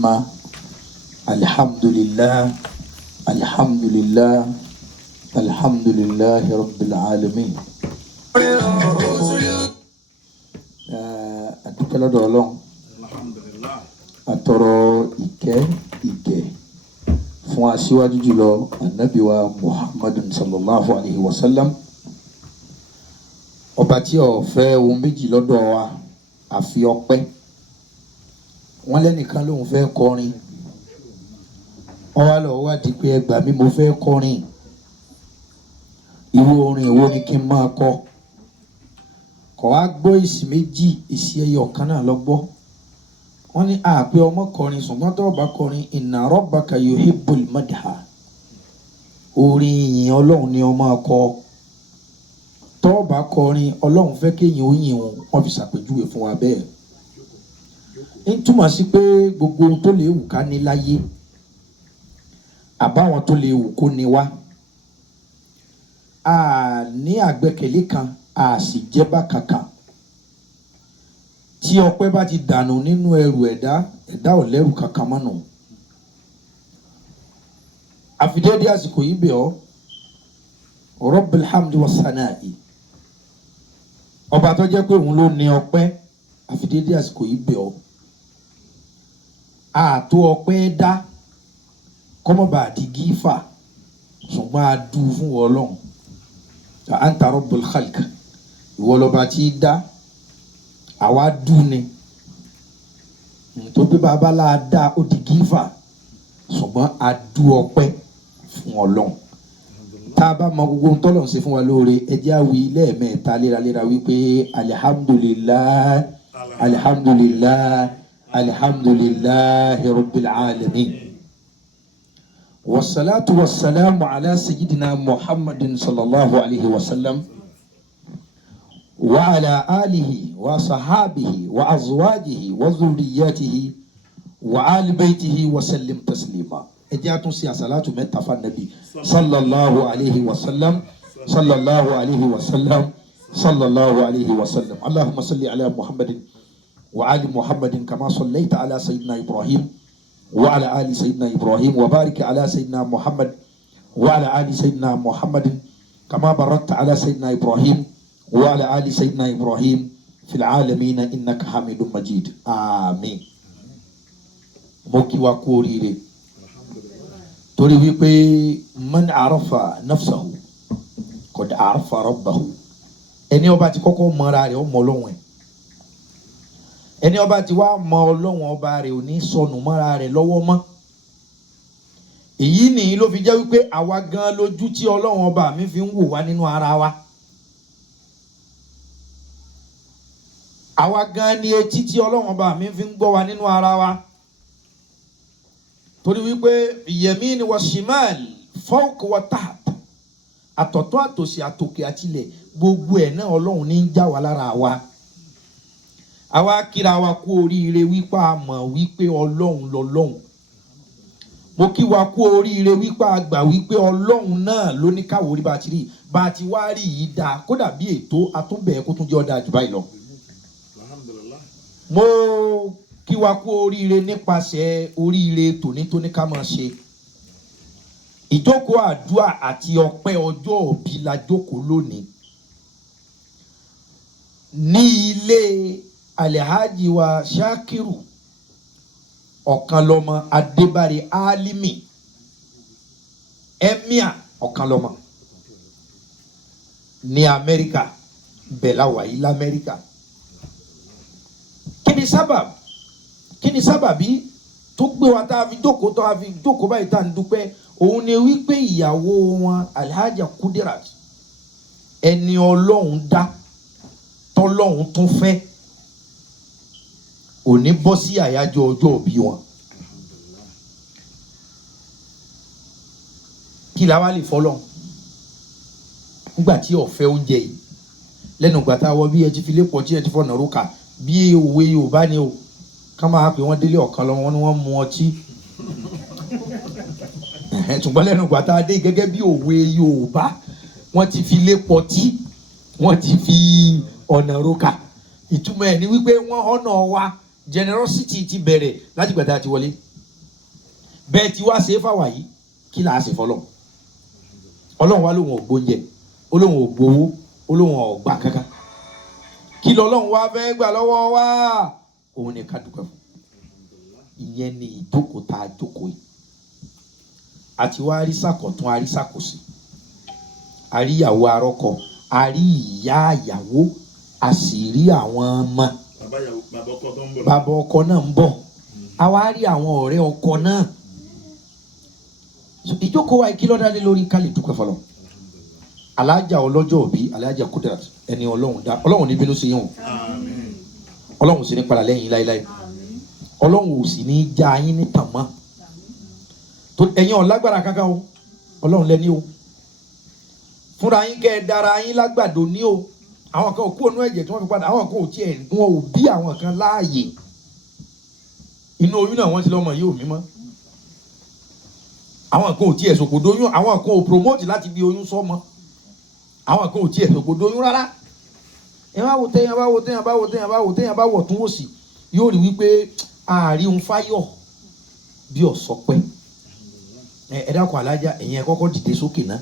ثم الحمد لله الحمد لله الحمد لله رب العالمين. أتكلم دولون أترى إكه fún aṣíwájú jùlọ ànábì wa Muhammadun sallallahu alayhi wa sallam, ọba tí ó fẹ́ ohun méjì lọ́dọ̀ wa àfi ọpẹ́. Wọ́n lẹ́nìkan lóun fẹ́ kọrin, wọ́n wá lọ wádìí pé ẹ gbà mí, mo fẹ́ kọrin, irú orin wo ni kí n máa kọ? Kò wá gbọ́ èsì méjì, èsì ẹyọ kan náà lọ gbọ́. Wọ́n ní àpé ọmọ kọrin, ṣùgbọ́n tó bá kọrin inna rabbaka yuhibbul madha, orin ìyìn Ọlọ́run ni ó máa kọ. Tó bá kọrin Ọlọ́run fẹ́ kéèyàn ó yìn òun, wọ́n fi ṣàpèjúwe fún wa bẹ́ẹ̀. ń túmọ̀ sí pé gbogbo ohun tó lè wù ká ní láyé, àbáwọn tó lè wù kó ní wá, a ní àgbẹ́kẹ̀lé kan, a sì jẹ́ bá kankan. Tí ọpẹ́ bá ti dànù nínú ẹrù ẹ̀dá ò lẹ́rù kankan mọ́ nù. Àfidédé àsìkò yìí bẹ̀ ọ́ Rabbil hamdi was sana'i, ọba tó jẹ́ pé òun ló ní ọpẹ́. Àfidédé àsìkò yìí bẹ̀ ọ́, àtó ọpẹ́ dá kọ́mọ́bà àti gífà, ṣùgbọ́n a dú fún Ọlọ́run. Anta rabbul khalq, ìwọ lọba tí dá, àwa dú ni. Tó pé bàbá la dá ó di gífà, ṣùgbọ́n a dú ọpẹ́ fún Ọlọ́run. Tá a bá mọ gbogbo tọ́lọ̀ ń ṣe fún wa lóore, ẹ jẹ́ á wí lẹ́ẹ̀mẹ́ta léraléra wípé alihamdulilayi alihamdulilayi alihamdulilayi rabbil alamin. Wassalatu wassalamu ala sayyidina Muhammadin sallallahu alayhi wa sallam wa ala alihi wa sahabihi wa azwajihi wa zurriyatihi wa ali baitihi wa sallim taslima. Ẹ jẹ́ á tún sí àsàlátù mẹ́ta fún Nabi sallallahu alayhi wa sallam sallallahu alayhi wa sallam sallallahu alayhi wa sallam. Allahumma salli ala Muhammadin wa ali Muhammadin kama sallaita ala sayyidina Ibrahim wa ala ali sayyidina Ibrahim wa barik ala sayyidina Muhammad wa ala ali sayyidina Muhammadin kama barakta ala sayyidina Ibrahim wa ala ali sayyidina Ibrahim fil alamin innaka hamidun majid. Amin. Mo kí wa kú oríire, torí wípé man arafa nafsahu qad arafa rabbahu. Ẹni ó bá ti kọ́kọ́ mọra rẹ̀ ó mọ Ọlọ́run ẹ̀. Ẹni ó bá ti wá mọ Ọlọ́run ọba rẹ̀ ò ní sọnù mọ́ra rẹ̀ lọ́wọ́ mọ́. Èyí nìyí ló fi jẹ́ wípé àwa gan lójú tí Ọlọ́run ọba mi fi ń wò wá nínú ara wa. Àwa gan ni etí tí Ọlọ́run ọba mi fi ń gbọ́ wa nínú ara wa. Torí wípé yẹmíni wa shimal fawq wa taht, àtọ̀tún àtòsì àtòkè àtilẹ̀, gbogbo ẹ̀ náà Ọlọ́run ní ń já wa lára wa. Àwa kíra wa kú oríire wípé a mọ̀ wípé Ọlọ́run lọ́lọ́run. Mo kí wa kú oríire wípé a gbà wípé Ọlọ́run náà ló ní káwọ́ orí bá ti rí, bá ti wá rí yìí dáa, kódà bí ètò àtúnbẹ̀ kó tún jẹ́ ọ̀dà jù báyìí lọ. Mo kí wa kú oríire nípasẹ̀ oríire tòní ká máa ṣe. Ìjókòó àdúà àti ọpẹ́ ọjọ́ òbí la jókòó lónìí ní ilé Alhaji wa Shakiru Ọ̀kanlọ́mọ Adébárí Álímì Emir Ọ̀kanlọ́mọ ní Amẹ́ríkà, bẹ̀láwà yìí l'Amẹ́ríkà. Kí ni sábàbí tó gbé wa tá a fi jókòó báyìí tá a ń dúpẹ́? Òun ni wípé ìyàwó wọn Alhaja Kudirat, ẹni Ọlọ́run dá tọ́lọ́run tún fẹ́, òní bọ́ sí àyájọ́ ọjọ́ òbí wọn. Kí la wá lè fọlọ́n nígbà tí ọ̀fẹ́ oúnjẹ yìí lẹ́nu ìgbà tá a wọ bí ẹ ti fi lé pọ̀ tí ẹ ti fọ̀nà rókà bí òwe Yorùbá ni o, ká máa pè wọ́n délé Ọ̀kanlọ́mọ, wọn ni wọ́n mu ọtí. Ṣùgbọ́n lẹ́nu ìgbà tá a dé gẹ́gẹ́ bí òwe Yorùbá, wọ́n ti fi lé pọ̀ tí wọ́n ti fi ọ̀nà rókà. Ìtumọ̀ ẹ̀ ni wípé wọ́n ọ̀nà wa generosity ti bẹ̀rẹ̀ láti gbà tá a ti wọlé. bẹ́ẹ̀ tí wá ṣe fáwa yìí kí là á ṣe fọlọ́ ọlọ́run wa lóun ò gbóúnjẹ olóhùn ò gbowó olóhùn ò gbà kankan kí lọ́lọ́run wá fẹ́ gbà lọ́wọ́ wa òun ni ká dúpẹ́ fún ìyẹn ni ìjókòó tá a jókòó yìí àti wá arísàkọ̀tún arísàkòsí àríyàwó arọ́kọ àrí ìyá àyàwó a sì rí àwọn ọmọ bàbá ọkọ náà ń bọ̀ a wá rí àwọn ọ̀rẹ́ ọkọ náà ìjókòó wa kí ló dá lé lórí ká lè dúpẹ́ fọlọ́ alájà ọlọ́jọ́ òbí alájà Kudirat ẹni ọlọ́run dá ọlọ́run ní bínú sí yín o ọlọ́run sì ní padà lẹ́yìn láéláé ọlọ́run ò sì ní já yín ní tàmá tó ẹ̀yin ò lágbára kankan o ọlọ́run lẹ́ni o fúnra yín kẹ́ ẹ dára yín lágbàdo ní o àwọn kan ò kú ònú ẹ̀jẹ̀ tí wọ́n fi padà àwọn kan ò tiẹ̀ wọn ò bí àwọn kan láàyè inú oyún náà wọ́n ti lọ́mọ yìí ò mímọ́ àwọn kan ò tiẹ̀ sòkòdó oyún àwọn kan ò promote láti bí oyún sọ́mọ àwọn kan ò tiẹ̀ sòkòdó oyún rárá ẹ bá wo téèyàn bá wo téèyàn bá wo téèyàn bá wo téèyàn bá wọ̀ tún wò sí yóò rí wípé ààrí ń fáyọ̀ bí ọ̀sọ́pẹ́ ẹ dákun alájà ẹ̀yin ẹ kọ́kọ́ dìde sókè náà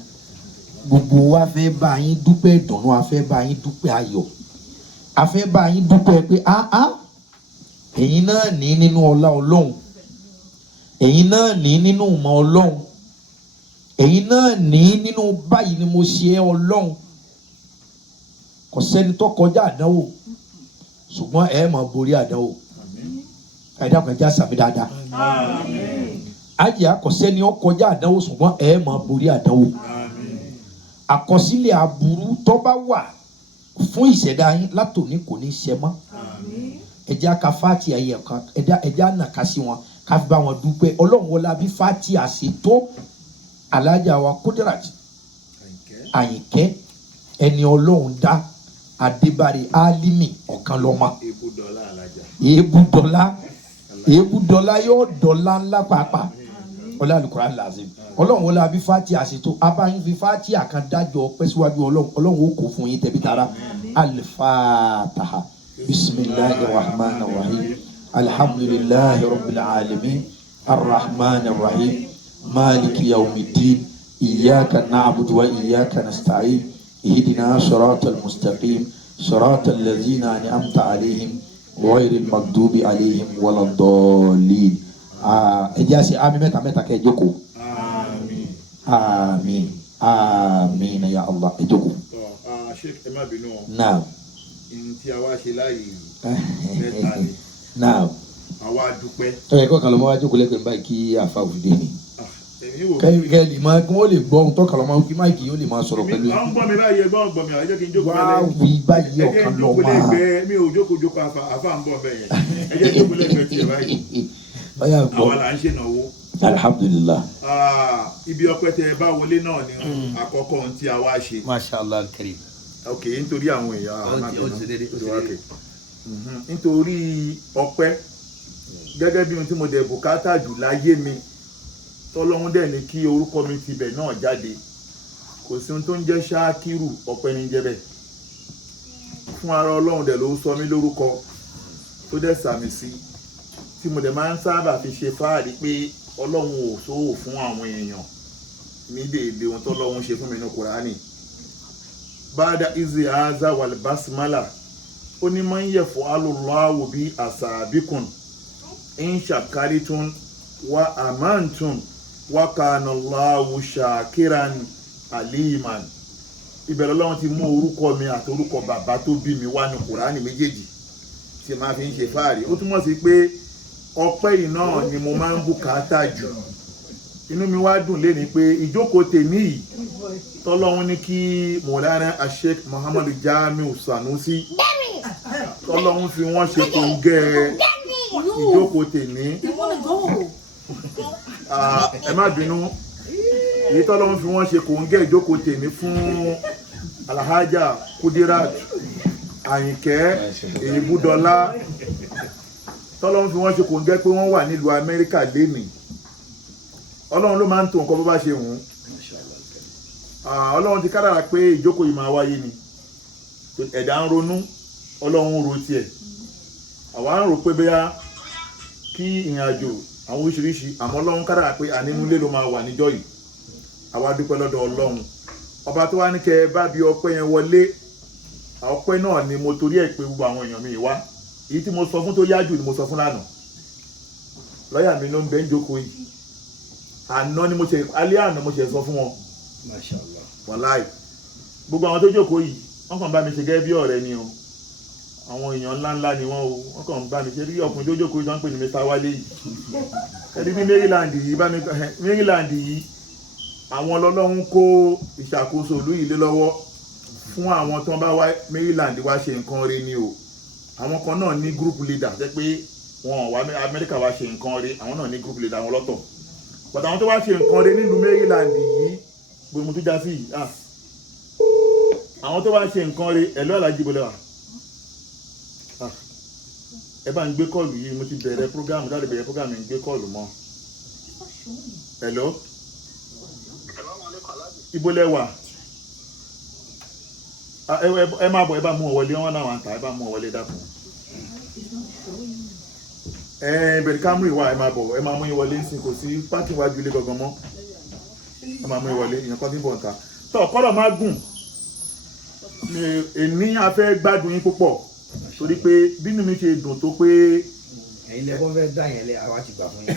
gbogbo wa fẹ́ bá yín dúpẹ́ ìdùnnú a fẹ́ bá yín dúpẹ́ ayọ̀ a fẹ́ bá yín dúpẹ́ pé ẹ̀yin náà ní nínú ọlá ọlọ́run ẹ̀yin náà ní nínú ìmọ̀ ọlọ́run ẹ̀yin náà ní nínú báyìí ni mo ṣe é ọlọ́run kò sẹ́ni tó kọjá àdánwò ṣùgbọ́n ẹ máa borí àdánwò ẹ dákun ẹjá sàmì dáadáa àjẹ́ àkọsẹ́ni ó kọjá àdánwò ṣùgbọ́n ẹ máa borí àdánwò àkọsílẹ̀ aburú tó bá wà fún ìṣẹ̀dá yín látòní kò ní ṣẹ mọ́ ẹjẹ́ aka fati ayé kan ẹjẹ́ ànàká sí wọn ká fi bá wọn dúpẹ́ ọlọ́run wọlé àbí fati àṣetó alájà wa Kudirat Àyìnkẹ́ ẹni ọlọ́run dá adébárè álímì ọ̀kan lọ́mọ èébú dọ́là yóò dọ́là ńlá pàápàá ọlá Al-Qur'an lazim ọlọ́run wọlé àbí fati àṣetó abáyín fi fati àkàndájọ pẹ́ síwájú ọlọ́run ó kó fún yín tẹ̀bí tara al-Fatiha bismillahir rahmanir rahim alhamdulillahi rabbil alamin arrahmanir rahim maliki yawmiddin iyyaka na'budu wa iyyaka nasta'in ihdina siratal mustaqim siratal ladzina an'amta alaihim ghayril maghdubi alaihim waladdallin ẹ jẹ́ àṣẹ àmín mẹ́ta mẹ́ta kẹ́ ẹ jókòó àmín àmín ya Allah ẹ jókòó. Sheikh ẹ má bínú ọ. Naam. Tí a wá ṣe láàyè mẹ́ta ni. Naam. Àwa dúpẹ́. ẹ kọ́ kàlọ́ máa wá jókòó lẹ́gbẹ̀ẹ́ báyìí kí àfa òfìdé ni. kẹ́lí máa kí wọ́n lè gbọ́ ohun tó kàlọ́ máa kí máìkì yóò lè máa sọ̀rọ̀ pẹ̀lú yín. àwọn gbọ́ mi báyìí ẹgbọ́n gbọ́ mi àwọn ẹjẹ́ kí n jókòó lẹ́lẹ́. wá wí báyìí ọ̀kan lọ máa. mi ò jókòó àfa ń bọ̀ bẹ́ẹ̀ yẹn ẹjẹ́ jókòó lẹ́gbẹ̀ẹ́ tiẹ̀ báyìí. àwa là ń ṣènáwó. alhamdulillah. ibi ọpẹ́ tẹ bá wọlé náà ni àkọ́kọ́ ohun tí a wá ṣe. masha allah karim. ok nítorí àwọn èèyàn nítorí ọpẹ́ gẹ́gẹ́ bí ohun tí mo dẹ̀ bùkátà jù láyé mi tọ́lọ́hún dẹ̀ ní kí orúkọ mi tibẹ̀ náà jáde kò sí ohun tó ń jẹ́ ṣáàkìrù ọpẹ́ ní jẹ́ bẹ́ẹ̀ fún ara ọlọ́run dẹ̀ ló sọ mí lórúkọ tó dẹ̀ sàmì sí tí mo dẹ̀ máa ń sábà fi ṣe fáàrí pé ọlọ́run ò sówò fún àwọn èèyàn ní dèédé ohun tọ́lọ́hún ṣe fún mi ní Kùránì bada izi aza wal basmala ó ní man yaf'alu Allahu bi asabikum in shakaritun wa amantum wa kana Allahu shakiran aliman. ìbẹ̀rẹ̀ Ọlọ́run ti mú orúkọ mi àti orúkọ bàbá tó bí mi wá ní Kùránì méjèèjì tí máa fi ń ṣe fáàrí ó túmọ̀ sí pé ọpẹ́ yìí náà ni mo máa ń bùkátà jù inú mi wá dùn lé ní pé ìjókòó tèmi yìí tọ́lọ́hún ní kí Mọ̀lánà Sheikh Muhammadu Jamiu Sanusi tọ́lọ́hún fi wọ́n ṣe kòńgẹ́ ìjókòó tèmi ẹ má bínú èyí tọ́lọ́hún fi wọ́n ṣe kòńgẹ́ ìjókòó tèmi fún Alhaja Kudirat Àyìnkẹ́ Èébúdọlá tọ́lọ́hún fi wọ́n ṣe kòńgẹ́ pé wọ́n wà nílùú Amẹ́ríkà lénìí Ọlọ́run ló máa ń tó nǹkan bó bá ṣe wù ú Ọlọ́run ti kádàrá pé ìjókòó yìí máa wáyé ni ẹ̀dá ń ronú Ọlọ́run ń ro tiẹ̀ àwa ń rò pé bóyá kí ìrìn àjò àwọn oríṣiríṣi, àmọ́ Ọlọ́run kádàrá pé ànínú ilé ló máa wà níjọ́ yìí. Àwa dúpẹ́ lọ́dọ̀ Ọlọ́run ọba tó wá ní kẹ́ ẹ bá bí ọpẹ́ yẹn wọlé. Ọpẹ́ náà ni mo torí ẹ̀ pé gbogbo àwọn èèyàn mi wá. Èyí tí mo sọ fún tó yájú ni mo sọ fún lánàá. Lọ́yà mi ló ń bẹ ń jókòó yìí. Àná ni mo ṣe alẹ́ àná mo ṣe sọ fún wọn. Mashallah. Wàláì gbogbo àwọn tó jókòó yìí wọ́n kàn bá mi ṣe gẹ́gẹ́ bí ọ̀rẹ́ ni o. Àwọn èèyàn ńláńlá ni wọ́n o. Wọ́n kàn bá mi ṣe bí ọkùnrin tó jókòó yìí tó ń pè ní Mr. Wálé yìí. Ẹni bí Maryland yìí Maryland yìí àwọn ọlọ́run kó ìṣàkóso ìlú yìí lé lọ́wọ́ fún àwọn tó ń bá wá Maryland wá ṣe nǹkan rí ni o. Àwọn kan náà ní group leader jẹ́ pé wọn wá Amẹ́ríkà wá ṣe nǹkan rí, àwọn náà ní group leader wọn lọ́tọ̀. But àwọn tó wá ṣe nǹkan rí nílùú Maryland yìí gbogbo tó já sí yìí àwọn tó wá ṣe nǹkan rí ẹ̀lọ́ Alájí Bọ́lẹ́wà ẹ bá ń gbé kọ́ọ̀lù yìí, mo ti bẹ̀rẹ̀ prógámù láti bẹ̀rẹ̀ prógámù ń gbé kọ́ọ̀lù mọ́. Ẹ̀lọ́ ibo lẹ́wà ẹ máa bọ̀, ẹ bá mú ọ wọlé, wọn náà wà ń ta, ẹ bá mú ọ wọlé dákun. Bẹ̀rẹ̀ Camry wà, ẹ máa bọ̀, ẹ máa mú yín wọlé ńsìn, kò sí páàkì wájú ilé gangan mọ́, ẹ máa mú yín wọlé, ìyẹn kan tí ń bọ̀ ń ta. Tọ́ kọ́rọ̀ má gùn, èmi a fẹ́ gbádùn yín púpọ̀ torí pé bínú mi ṣe dùn tó pé ẹ̀yin lẹ́kọ́ fẹ́ dá yẹn lé àwa ti gbà fún yín.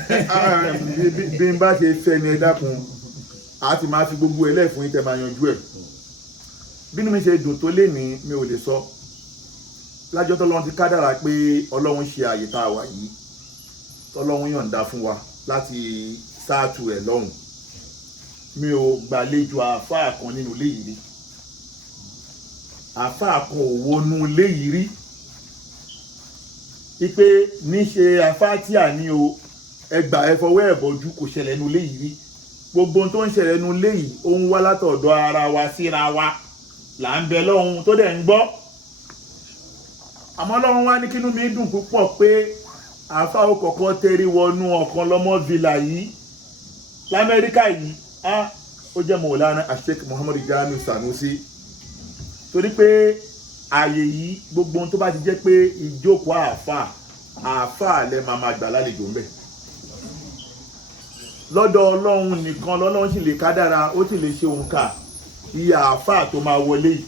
bí n bá ṣe fẹ́ ni ẹ dákun a ti máa fi gbogbo ẹ̀ lẹ́ẹ̀fún yín tẹ́ máa yanjú ẹ̀. Bínú mi ṣe dùn tó lé ní mi ò lè sọ. Lájọ́ tọ́lọ́run ti kádàrá pé Ọlọ́run ṣe àyè tá a wà yìí, tọ́lọ́run yọ̀ǹda fún wa láti sáàtù ẹ̀ lọ́hùn. Mi ò gbàlejò àáfàá kan nínú ilé yìí rí. Àáfàá kan ò wọnú ilé yìí rí. Ipe níṣe àáfàá tí a ní o ẹgbà ẹ fọwọ́ ẹ̀ bọ́jú kò ṣẹlẹ̀ nínú ilé yìí rí. Gbogbo ohun tó ń ṣẹlẹ̀ nínú ilé yìí ó ń wá látọ̀dọ̀ ara wa síra wa là ń bẹ lọ́hùn tó dẹ̀ ń gbọ́. Àmọ́ Ọlọ́run wá ní kínú mi dùn púpọ̀ pé àáfàá ó kọ́kọ́ tẹrí wọnú ọ̀kan lọ́mọ villa yìí l'Amẹ́ríkà yìí ó jẹ́ Maulana Sheikh Muhammad Jamiu Sanusi. Torí pé ààyè yìí gbogbo ohun tó bá ti jẹ́ pé ìjókòó àáfàá lẹ máa gbà lálejò ń bẹ̀. Lọ́dọ̀ Ọlọ́run nìkan lọ́lọ́run sì lè kádàrá, ó sì lè ṣe òǹkà iye àáfàá tó máa wọlé yìí.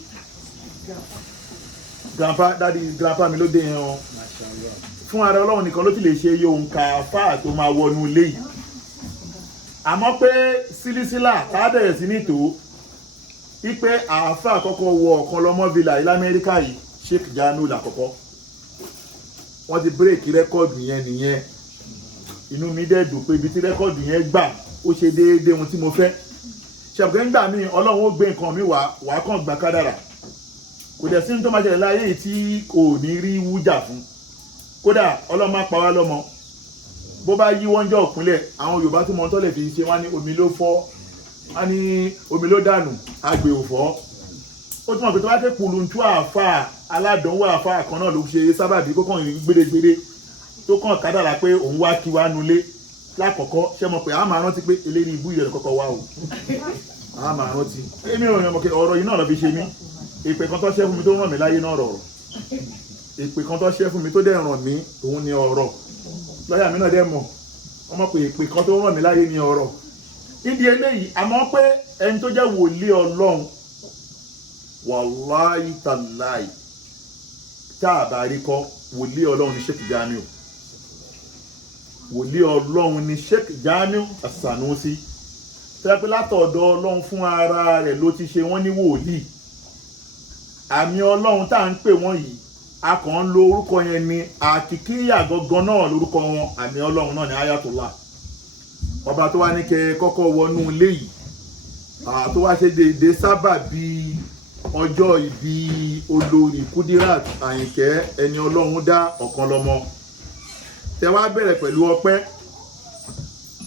Grandpa mi ló dé yẹn o. Fún ara Ọlọ́run nìkan ló sì lè ṣe iye òǹkà àáfàá tó máa wọnú ilé yìí. Àmọ́ pé sílísílà tá bẹ̀rẹ̀ sí ní tòó ipe àáfàá àkọ́kọ́ wọ ọ̀kan lọ́mọ villa yìí l'Amẹ́ríkà yìí Sheikh Jamiu làkọ́kọ́. Wọ́n ti bírèkì rẹ́kọ́ọ̀dù yẹn nìyẹn. Inú mi dẹ̀ dùn pé ibi tí rẹ́kọ́ọ̀dù yẹn gbà ó ṣe déédéé ohun tí mo fẹ́. Ṣàbùkẹ́ ńgbà míì Ọlọ́run ó gbé nǹkan mi wá kàn gbà kádàrà. Kò dẹ̀ sí ní tó máa ṣẹlẹ̀ láyé yìí tí kò ní rí wújà fún. Kódà Ọlọ́run máa pa wá lọ́mọ. Bó bá yí wọ́n jọ òpinlẹ̀ àwọn Yorùbá tó mọ tọ́lẹ̀ fi ṣe wá ní omi ló fọ́, wá ní omi ló dànù àgbè ò fọ́. Ó túmọ̀ pé tó bá tẹ́ pùlùntú àáfàá aládánwò àáfàá kan náà ló ṣe sábàbí kó kàn gbérégbéré tó kàn kádàrá pé òun wá kí wá nulẹ̀ lákọ̀ọ́kọ́. Ṣé mo pé a máa rántí pé eléyìí ibú ìrẹ̀lẹ̀ kọ́kọ́ wá o, a máa rántí. Èmi ò yàn mọ̀ pé ọ̀rọ̀ yìí náà lọ fi ṣe mí. Èpè kan tó ṣẹ́ fún mi tó ràn mí láyé náà rọ̀rọ̀. Èpè kan tó ṣẹ́ fún mi tó dẹ̀ ràn mí òun ni ọ̀rọ̀. Lọ́yà mi náà dẹ̀ mọ̀ wọ́n mọ̀ pé èpè kan tó ràn mí láyé ni ọ̀rọ̀. Ìdí eléyìí àmọ́ pé ẹni tó jẹ́ wòlíì Ọlọ́run wàláhì tàláhì tá a bá rí kọ́ wòlíì Ọlọ́run ni Sheikh Jamiu. Wòlíì Ọlọ́run ni Sheikh Jamiu Sanusi. Tẹ́lẹ̀ pé látọ̀dọ̀ Ọlọ́run fún ara rẹ̀ ló ti ṣe wọ́n ní wòlíì. Àmì Ọlọ́run tá à ń pè wọ́n yìí a kàn ń lo orúkọ yẹn ni àkìkíyà gangan náà lórúkọ wọn. Àmì Ọlọ́run náà ni Ayatollah. Ọba tó wá ní kẹ́ kọ́kọ́ wọnú ilé yìí tó wá ṣe déédéé sábà bí ọjọ́ ìbí olórí Kudirat Àyìnkẹ́ ẹni Ọlọ́run dá ọ̀kan lọ́mọ. Tẹ wá bẹ̀rẹ̀ pẹ̀lú ọpẹ́.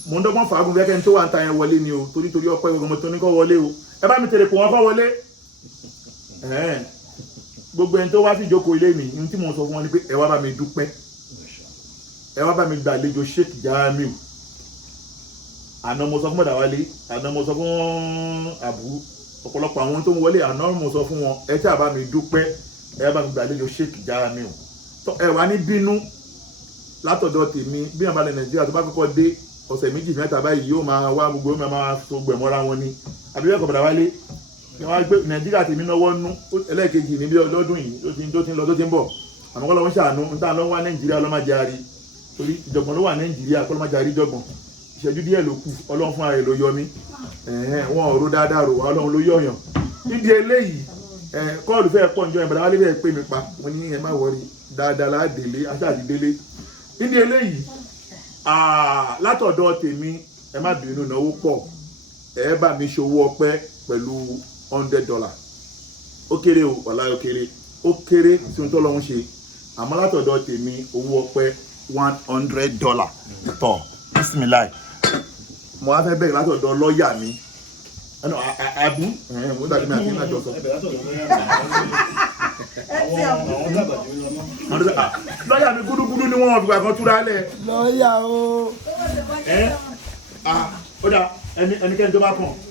Mo ń dọ́gbọ́n fàágùn fẹ́ kẹ́ni tó wà ń ta yẹn wọlé ni o torí ọpẹ́ gbogbo tó ní kọ́ wọlé o. Ẹ bá mi tèrè pò wọ́n kọ́ wọlé. Gbogbo ẹni tó wá sí ìjókòó ilé mi ní tí mo sọ fún wọn ni pé ẹ wá bá mi dúpẹ́. Ẹ wá bá mi gbàlejò Sheikh Jamiu. Àná mo sọ fún Mọ̀dàwálé, àná mo sọ fún Àbú, ọ̀pọ̀lọpọ̀ àwọn tó ń wọlé àná mo sọ fún wọn ẹ tí a bá mi dúpẹ́, ẹ bá mi gbàlejò Sheikh Jamiu. Ẹ wá ní bínú látọ̀dọ̀ tèmi bí àwọn balẹ̀ nàìjíríà tó bá kọ́kọ́ dé ọ̀sẹ̀ méjì mẹ́ta báyìí yóò máa wá gbogbo yóò máa so gbẹ̀mọ́ra wọn ni àbí bẹ́ẹ̀ kọ́ padà wálé wọ́n gbé nàìjíríà tèmi náwó nú ẹlẹ́ẹ̀kejì níbi ọdún yìí tó ti ń lọ tó ti ń bọ̀ àmọ́ kọ́ lọ́wọ́ ṣàánú níta lọ́wọ́ wá nàìjíríà lọ́ máa jẹ́ àárí torí ìjọ̀gbọ̀n ló wà nàìjíríà kọ́ lọ́ máa jẹ́ àárí jọ̀gbọ̀n ìṣẹ́jú díẹ̀ ló kù ọlọ́run fún ara rẹ̀ ló yọ mí wọn ò ro dáadáa rò wá ọlọ́run ló yọ̀yàn nídìí eléyìí kọ́ọ̀lù fẹ́ẹ́ pọ̀ njọ́ ìbàdàn wálé bẹ́ẹ̀ pè mí pa mo ní ẹ má wọrí dáadáa ládélé aṣáàdì délé nídìí eléyìí látọ̀dọ̀ tèmi ẹ má bínú náwó pọ̀ ẹ bá mi ṣòwò ọpẹ́ pẹ̀lú $100 ó kéré o wàlá ó kéré tí n tọ́lọ́hún ṣe àmọ́ látọ̀dọ̀ tèmi owó ọpẹ́ $100 tọ̀ bismillah mo wá fẹ́ bẹ̀rẹ̀ látọ̀dọ̀ lọ́ọ̀yà mi abu mo dàbí mi àti ìrìnàjò sọ. lọ́ọ̀yà mi gúdúgúdú ni wọ́n fi gbàgbọ́ túra lẹ̀. lọ́ọ̀yà o. ó dà ẹnikẹ́ni tó bá kàn.